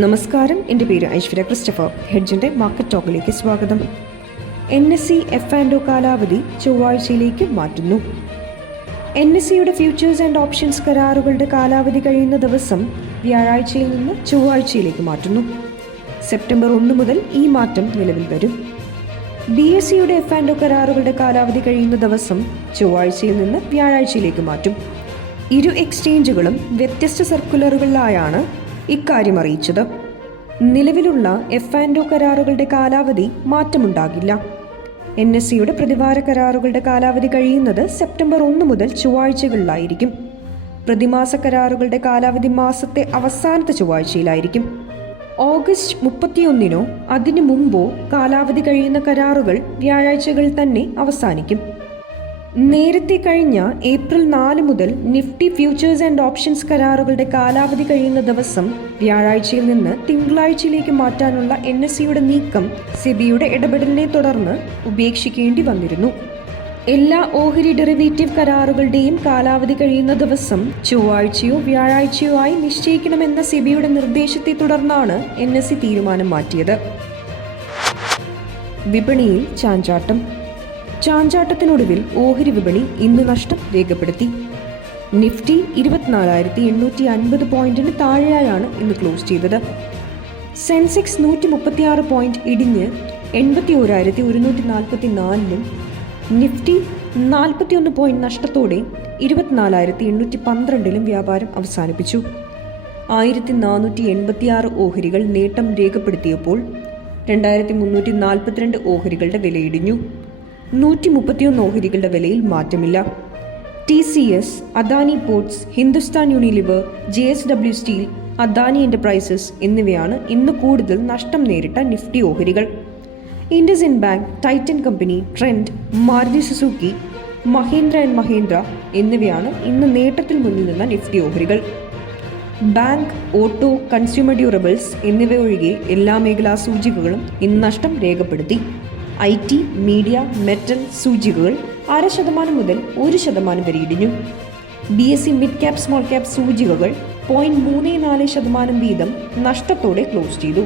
നമസ്കാരം, എൻ്റെ പേര് ഐശ്വര്യ ക്രിസ്റ്റഫർ. ഹെഡ്ജിൻ്റെ മാർക്കറ്റ് ടോക്കിലേക്ക് സ്വാഗതം. NSE F&O കാലാവധി ചൊവ്വാഴ്ചയിലേക്ക് മാറ്റുന്നു. NSEയുടെ ഫ്യൂച്ചേഴ്സ് ആൻഡ് ഓപ്ഷൻസ് കരാറുകളുടെ കാലാവധി കഴിയുന്ന ദിവസം വ്യാഴാഴ്ചയിൽ നിന്ന് ചൊവ്വാഴ്ചയിലേക്ക് മാറ്റുന്നു. സെപ്റ്റംബർ 1 മുതൽ ഈ മാറ്റം നിലവിൽ വരും. BSEയുടെ F&O കരാറുകളുടെ കാലാവധി കഴിയുന്ന ദിവസം ചൊവ്വാഴ്ചയിൽ നിന്ന് വ്യാഴാഴ്ചയിലേക്ക് മാറ്റും. ഇരു എക്സ്ചേഞ്ചുകളും വ്യത്യസ്ത സർക്കുലറുകളിലായാണ് ഇക്കാര്യം അറിയിച്ചത്. നിലവിലുള്ള F&O കരാറുകളുടെ കാലാവധി മാറ്റമുണ്ടാകില്ല. NSEയുടെ പ്രതിവാര കരാറുകളുടെ കാലാവധി കഴിയുന്നത് സെപ്റ്റംബർ 1 മുതൽ ചൊവ്വാഴ്ചകളിലായിരിക്കും. പ്രതിമാസ കരാറുകളുടെ കാലാവധി മാസത്തെ അവസാനത്തെ ചൊവ്വാഴ്ചയിലായിരിക്കും. ഓഗസ്റ്റ് 31 അതിനു മുമ്പോ കാലാവധി കഴിയുന്ന കരാറുകൾ വ്യാഴാഴ്ചകളിൽ തന്നെ അവസാനിക്കും. നേരത്തെ കഴിഞ്ഞ ഏപ്രിൽ 4 മുതൽ നിഫ്റ്റി ഫ്യൂച്ചേഴ്സ് ആൻഡ് ഓപ്ഷൻസ് കരാറുകളുടെ കാലാവധി കഴിയുന്ന ദിവസം വ്യാഴാഴ്ചയിൽ നിന്ന് തിങ്കളാഴ്ചയിലേക്ക് മാറ്റാനുള്ള NSEയുടെ നീക്കം സെബിയുടെ ഇടപെടലിനെ തുടർന്ന് ഉപേക്ഷിക്കേണ്ടി വന്നിരുന്നു. എല്ലാ ഓഹരി ഡെറിവേറ്റീവ് കരാറുകളുടെയും കാലാവധി കഴിയുന്ന ദിവസം ചൊവ്വാഴ്ചയോ വ്യാഴാഴ്ചയോ ആയി നിശ്ചയിക്കണമെന്ന സെബിയുടെ നിർദ്ദേശത്തെ തുടർന്നാണ് NSE തീരുമാനം മാറ്റിയത്. വിപണിയിൽ ചാഞ്ചാട്ടം. ചാഞ്ചാട്ടത്തിനൊടുവിൽ ഓഹരി വിപണി ഇന്ന് നഷ്ടം രേഖപ്പെടുത്തി. നിഫ്റ്റി 24,850 പോയിന്റിന് താഴെയായാണ് ഇന്ന് ക്ലോസ് ചെയ്തത്. സെൻസെക്സ് 136 പോയിന്റ് ഇടിഞ്ഞ് 81,144-ലും നിഫ്റ്റി 41 പോയിന്റ് നഷ്ടത്തോടെ 24,812-ലും വ്യാപാരം അവസാനിപ്പിച്ചു. 1,486 ഓഹരികൾ നേട്ടം രേഖപ്പെടുത്തിയപ്പോൾ 2,342 ഓഹരികളുടെ വിലയിടിഞ്ഞു. 131 ഓഹരികളുടെ വിലയിൽ മാറ്റമില്ല. TCS, Adani ports, Hindustan Unilever, JSW steel, Adani enterprises എന്നിവയാണ് ഇന്ന് കൂടുതൽ നഷ്ടം നേരിട്ട നിഫ്റ്റി ഓഹരികൾ. IndusInd bank, Titan company, trend, Maruti Suzuki, Mahindra and Mahindra എന്നിവയാണ് ഇന്ന് നേട്ടത്തിൽ മുന്നിൽ നിന്ന നിഫ്റ്റി ഓഹരികൾ. ബാങ്ക്, ഓട്ടോ, കൺസ്യൂമർ ഡ്യൂറബിൾസ് എന്നിവ ഒഴികെ എല്ലാ മേഖലാ സൂചികകളും ഇന്ന് നഷ്ടം രേഖപ്പെടുത്തി. IT, മീഡിയ, മെറ്റൽ സൂചികകൾ 0.5% മുതൽ 1% വരെ ഇടിഞ്ഞു. BSE mid cap small cap സൂചികകൾ 0.34% വീതം നഷ്ടത്തോടെ ക്ലോസ് ചെയ്തു.